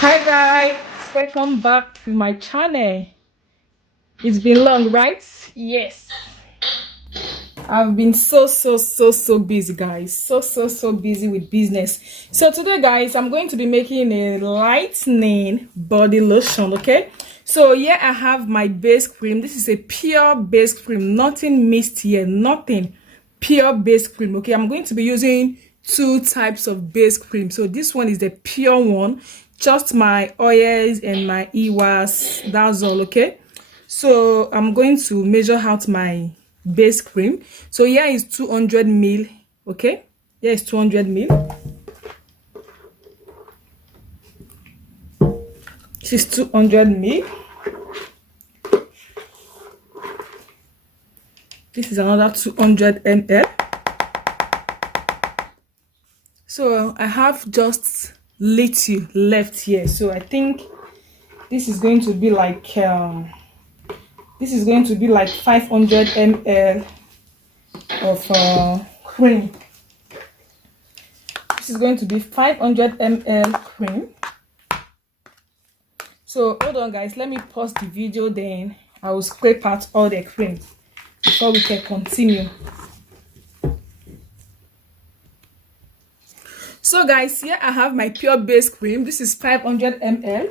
Hi guys, welcome back to my channel. It's been long, right? Yes. I've been so busy, guys. So busy with business. So today, guys, I'm going to be making a lightening body lotion, okay? So here I have my base cream. This is a pure base cream, nothing mixed here, nothing. Pure base cream, okay? I'm going to be using two types of base cream. So this one is the pure one, just my oils and my EWAS, that's all, okay? So I'm going to measure out my base cream. So here is 200 ml, okay? Here is 200 ml. This is 200 ml. This is another 200 ml. So I have just little left here. So I think this is going to be like 500 ml of cream. This is going to be 500 ml cream. So hold on, guys, let me pause the video, then I will scrape out all the cream before we can continue. So guys, here I have my pure base cream. This is 500 ml.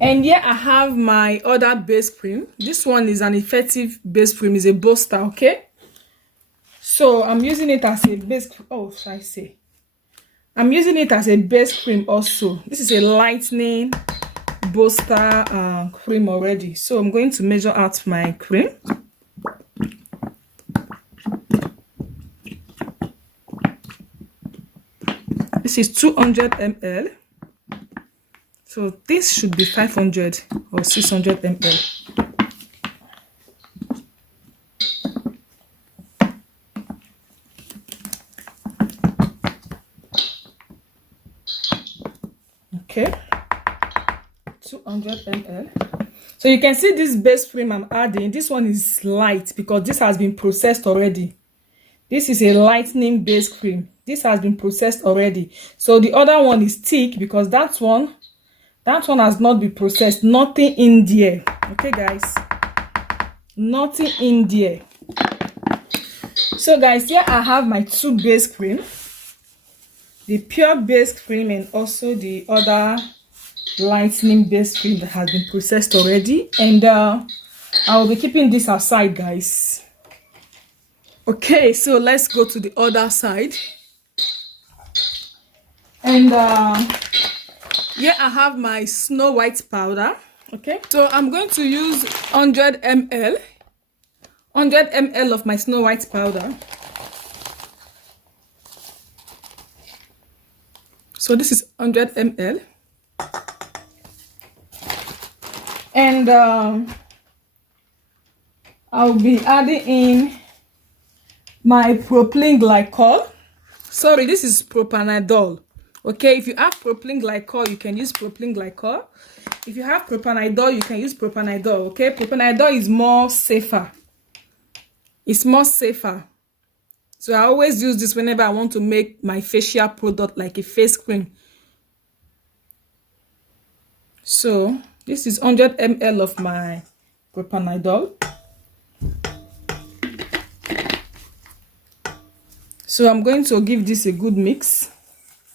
And here I have my other base cream. This one is an effective base cream, is a booster, okay? So I'm using it as a base, I'm using it as a base cream also. This is a lightening booster cream already. So I'm going to measure out my cream. This is 200 ml. So this should be 500 or 600 ml. Okay, 200 ml. So you can see this base cream I'm adding. This one is light because this has been processed already. This is a lightening base cream. This has been processed already. So the other one is thick because that one has not been processed. Nothing in there. Okay, guys, nothing in there. So guys, here I have my two base cream, the pure base cream and also the other lightening base cream that has been processed already. And I will be keeping this aside, guys. Okay, so let's go to the other side. And here I have my Snow White powder. Okay, so I'm going to use 100 ml of my Snow White powder. So this is 100 ml. And I'll be adding in my propylene glycol. Sorry, this is propanidol. Okay, if you have propylene glycol, you can use propylene glycol. If you have propanidol, you can use propanidol. Okay, propanidol is more safer. It's more safer. So I always use this whenever I want to make my facial product like a face cream. So this is 100 ml of my propanidol. So I'm going to give this a good mix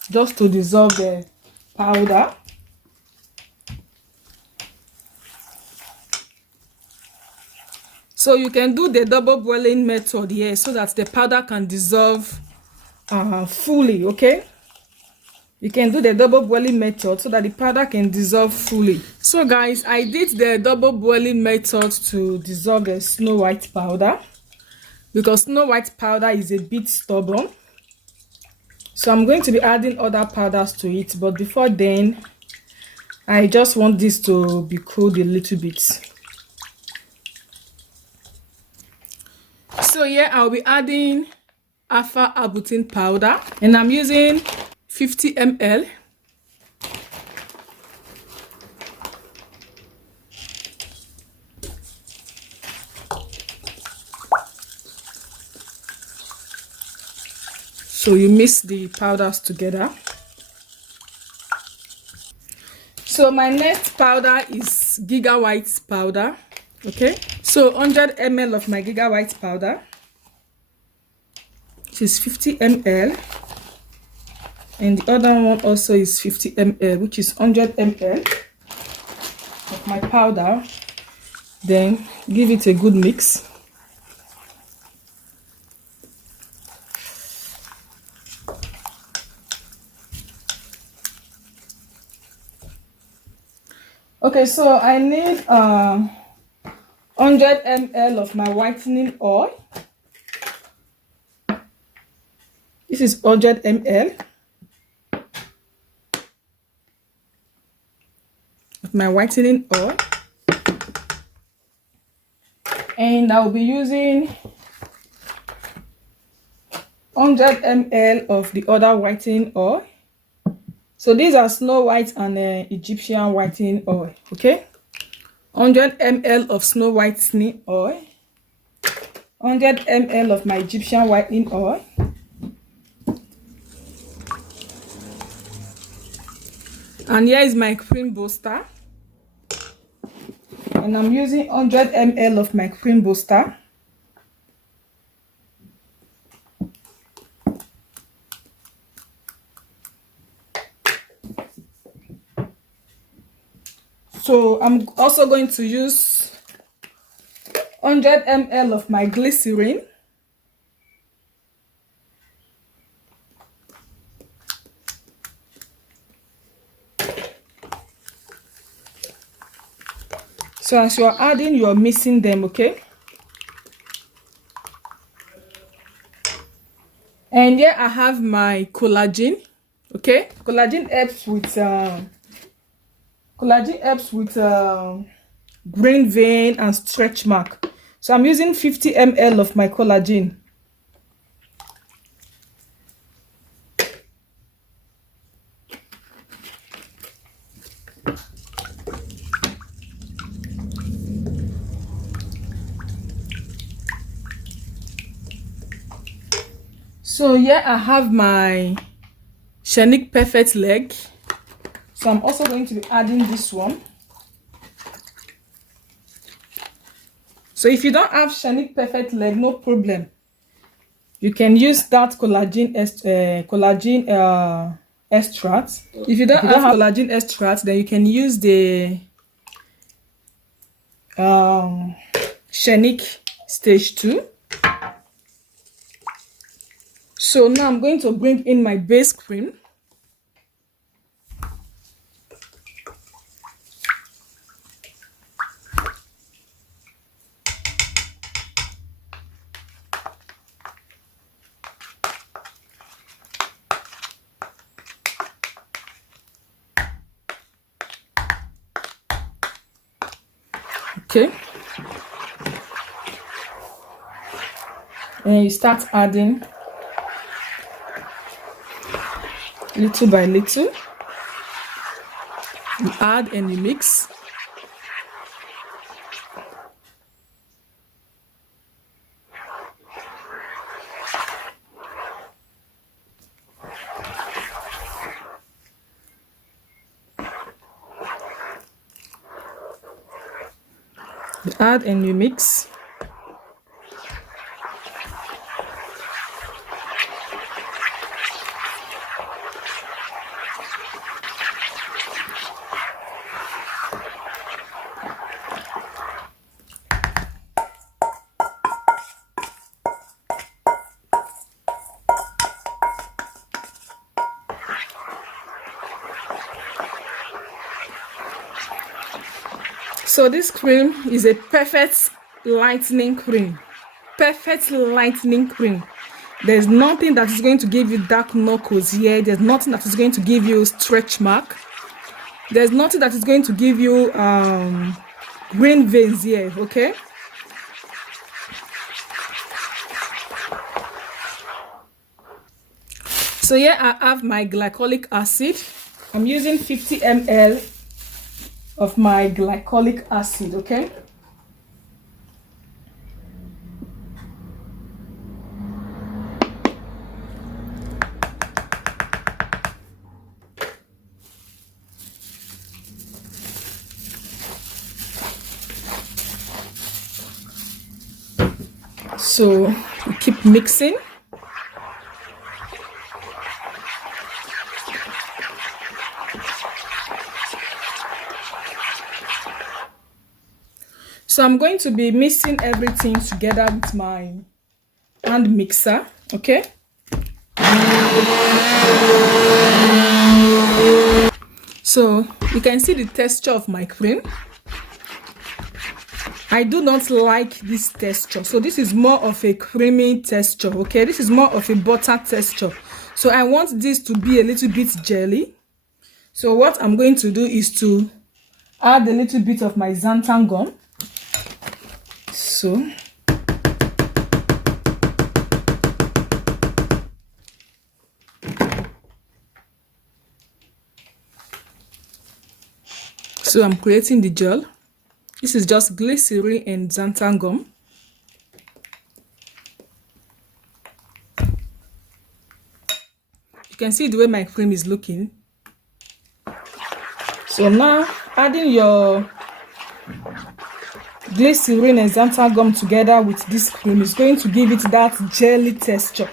just to dissolve the powder. So you can do the double boiling method here so that the powder can dissolve fully. Okay, you can do the double boiling method so that the powder can dissolve fully. So guys, I did the double boiling method to dissolve the Snow White powder because Snow White powder is a bit stubborn. So I'm going to be adding other powders to it, but before then I just want this to be cooled a little bit. So here I'll be adding alpha arbutin powder, and I'm using 50 ml. So you mix the powders together. So my next powder is Giga White powder. Okay, so 100 ml of my Giga White powder, which is 50 ml, and the other one also is 50 ml, which is 100 ml of my powder. Then give it a good mix. Okay, so I need 100 ml of my whitening oil. This is 100 ml of my whitening oil, and I'll be using 100 ml of the other whitening oil. So these are Snow White and Egyptian whitening oil. Okay, 100 ml of Snow Whitening oil, 100 ml of my Egyptian whitening oil, and here is my cream booster, and I'm using 100 ml of my cream booster. So I'm also going to use 100 ml of my glycerin. So as you're adding, you're mixing them, okay? And here I have my collagen, okay? Collagen helps with brain vein and stretch mark. So I'm using 50 ml of my collagen. So here I have my Shenique Perfect leg. So I'm also going to be adding this one. So if you don't have Shenique Perfect leg, no problem. You can use that collagen extract. If you don't have collagen extract, then you can use the Shenique stage 2. So now I'm going to bring in my base cream. Okay, and you start adding little by little. You add and you mix. You add and you mix. So this cream is a perfect lightening cream. Perfect lightening cream. There's nothing that is going to give you dark knuckles here. There's nothing that is going to give you stretch mark. There's nothing that is going to give you green veins here, okay? So here I have my glycolic acid. I'm using 50 ml of my glycolic acid, okay? So we keep mixing. So I'm going to be mixing everything together with my hand mixer, okay? So you can see the texture of my cream. I do not like this texture. So this is more of a creamy texture, okay? This is more of a butter texture. So I want this to be a little bit jelly. So what I'm going to do is to add a little bit of my xanthan gum. So I'm creating the gel. This is just glycerin and xanthan gum. You can see the way my cream is looking. So now adding your glycerin and xanthan gum together with this cream is going to give it that jelly texture.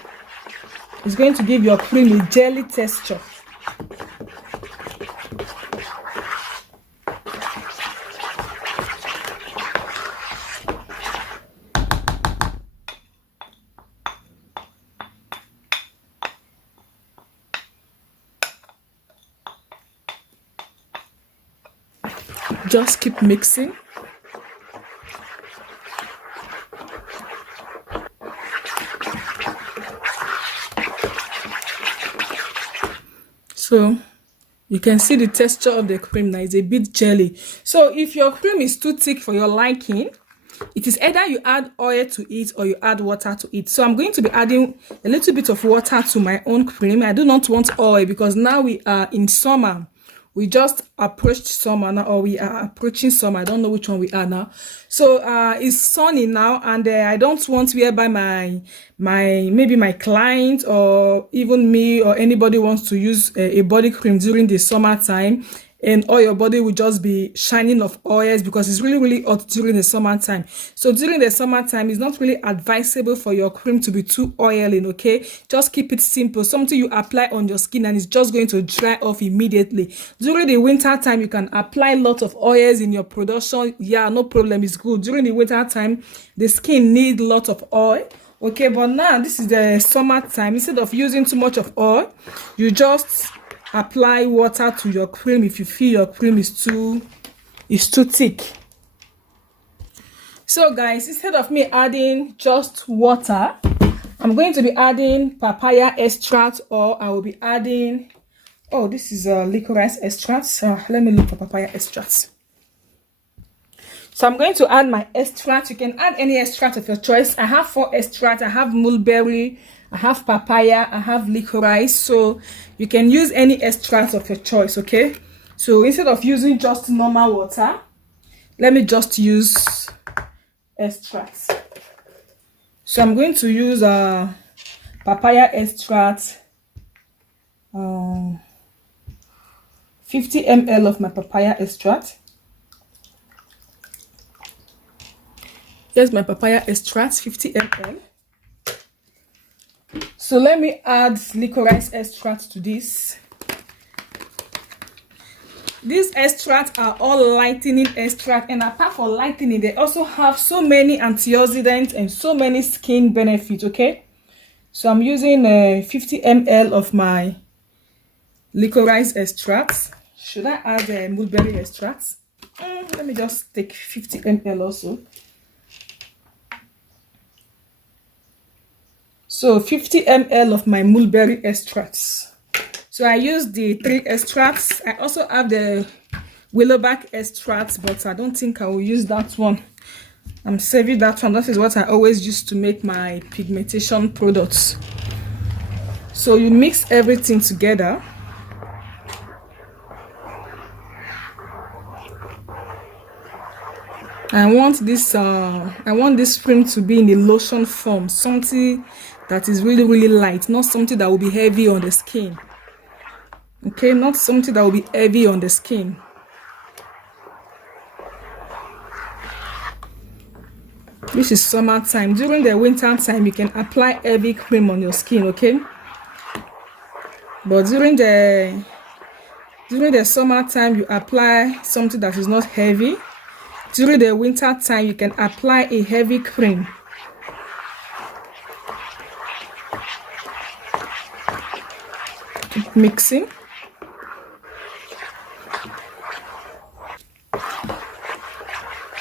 It's going to give your cream a jelly texture. Just keep mixing. So you can see the texture of the cream now. It's a bit jelly. So if your cream is too thick for your liking, it is either you add oil to it or you add water to it. So I'm going to be adding a little bit of water to my own cream. I do not want oil because now we are in summer. We just approached summer now, or we are approaching summer. I don't know which one we are now. So it's sunny now, and I don't want whereby maybe my client or even me or anybody wants to use a body cream during the summertime, and all your body will just be shining of oils because it's really, really hot during the summertime. So during the summertime, it's not really advisable for your cream to be too oiling, okay? Just keep it simple. Something you apply on your skin and it's just going to dry off immediately. During the winter time, you can apply lots of oils in your production. Yeah, no problem. It's good. During the winter time, the skin needs lots of oil. Okay, but now this is the summertime. Instead of using too much of oil, you just apply water to your cream if you feel your cream is too thick. So guys, instead of me adding just water, I'm going to be adding papaya extract, or I will be adding, oh, this is a licorice extract. So let me look for papaya extract. So I'm going to add my extract. You can add any extract of your choice. I have 4 extracts. I have mulberry, I have papaya, I have licorice. So you can use any extract of your choice, okay? So instead of using just normal water, let me just use extracts. So I'm going to use papaya extract, 50 ml of my papaya extract. Here's my papaya extract, 50 ml. So let me add licorice extract to this. These extracts are all lightening extract, and apart from lightening, they also have so many antioxidants and so many skin benefits, okay? So I'm using 50 ml of my licorice extract. Should I add mulberry extract? Let me just take 50 ml also. So 50 ml of my mulberry extracts. So I use the 3 extracts. I also have the willowback extracts, but I don't think I will use that one. I'm saving that one. That is what I always use to make my pigmentation products. So you mix everything together. I want this cream to be in a lotion form, something that is really, really light, not something that will be heavy on the skin. Okay, not something that will be heavy on the skin. This is summertime. During the winter time, you can apply heavy cream on your skin, okay? But during the summertime, you apply something that is not heavy. During the winter time, you can apply a heavy cream. Keep mixing.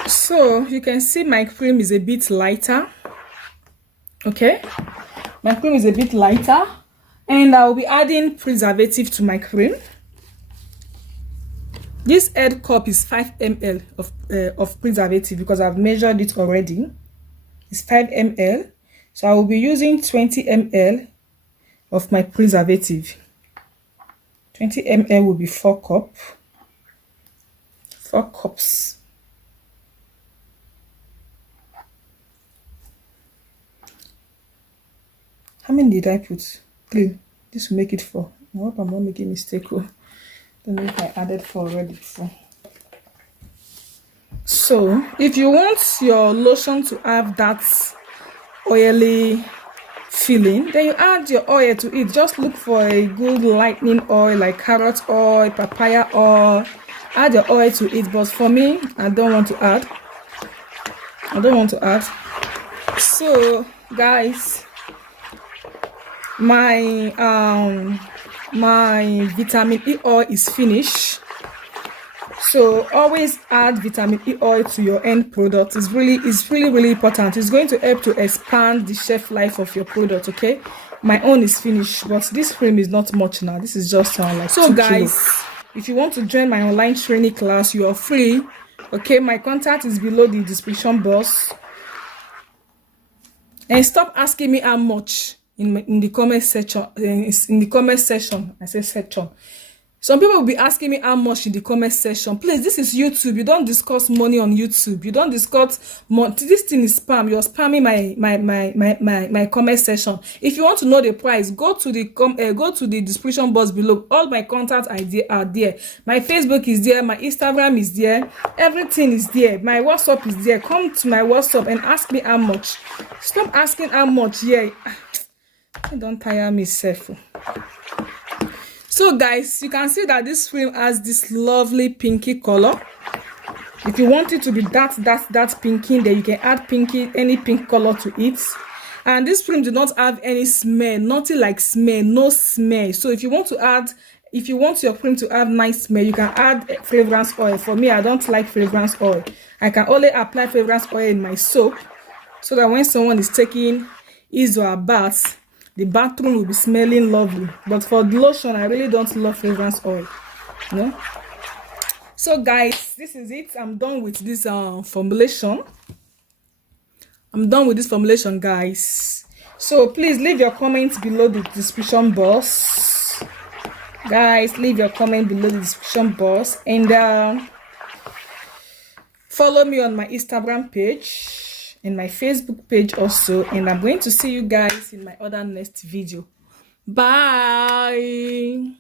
So you can see my cream is a bit lighter. Okay, my cream is a bit lighter, and I will be adding preservative to my cream. This head cup is 5 ml of preservative because I've measured it already. It's 5 ml, so I will be using 20 ml of my preservative. 20 ml will be 4 cups. How many did I put? 3. This will make it 4. I hope I'm not making a mistake. Don't know if I added 4 already before. So if you want your lotion to have that oily feeling, then you add your oil to it. Just look for a good lightening oil like carrot oil, papaya oil. Add your oil to it, but for me, I don't want to add. So guys, my vitamin E oil is finished. So always add vitamin E oil to your end product. It's really important. It's going to help to expand the shelf life of your product. Okay, my own is finished, but this cream is not much now. This is just like so 2 guys kilos. If you want to join my online training class, you are free. Okay, my contact is below the description box. And stop asking me how much in the comment section. I say section. Some people will be asking me how much in the comment section. Please, this is YouTube. You don't discuss money on YouTube. You don't discuss money. This thing is spam. You're spamming my comment section. If you want to know the price, go to the description box below. All my contacts are there. My Facebook is there. My Instagram is there. Everything is there. My WhatsApp is there. Come to my WhatsApp and ask me how much. Stop asking how much. Yeah, don't tire me, self. So guys, you can see that this cream has this lovely pinky color. If you want it to be that pinky, then you can add any pink color to it. And this cream do not have any smell, nothing like smell, no smell. So if you want your cream to have nice smell, you can add fragrance oil. For me, I don't like fragrance oil. I can only apply fragrance oil in my soap, so that when someone is taking his or her bath, the bathroom will be smelling lovely. But for the lotion, I really don't love fragrance oil. No. So guys, this is it. I'm done with this formulation. I'm done with this formulation, guys. So please leave your comments below the description box. Guys, leave your comment below the description box, and follow me on my Instagram page and my Facebook page also, and I'm going to see you guys in my other next video. Bye.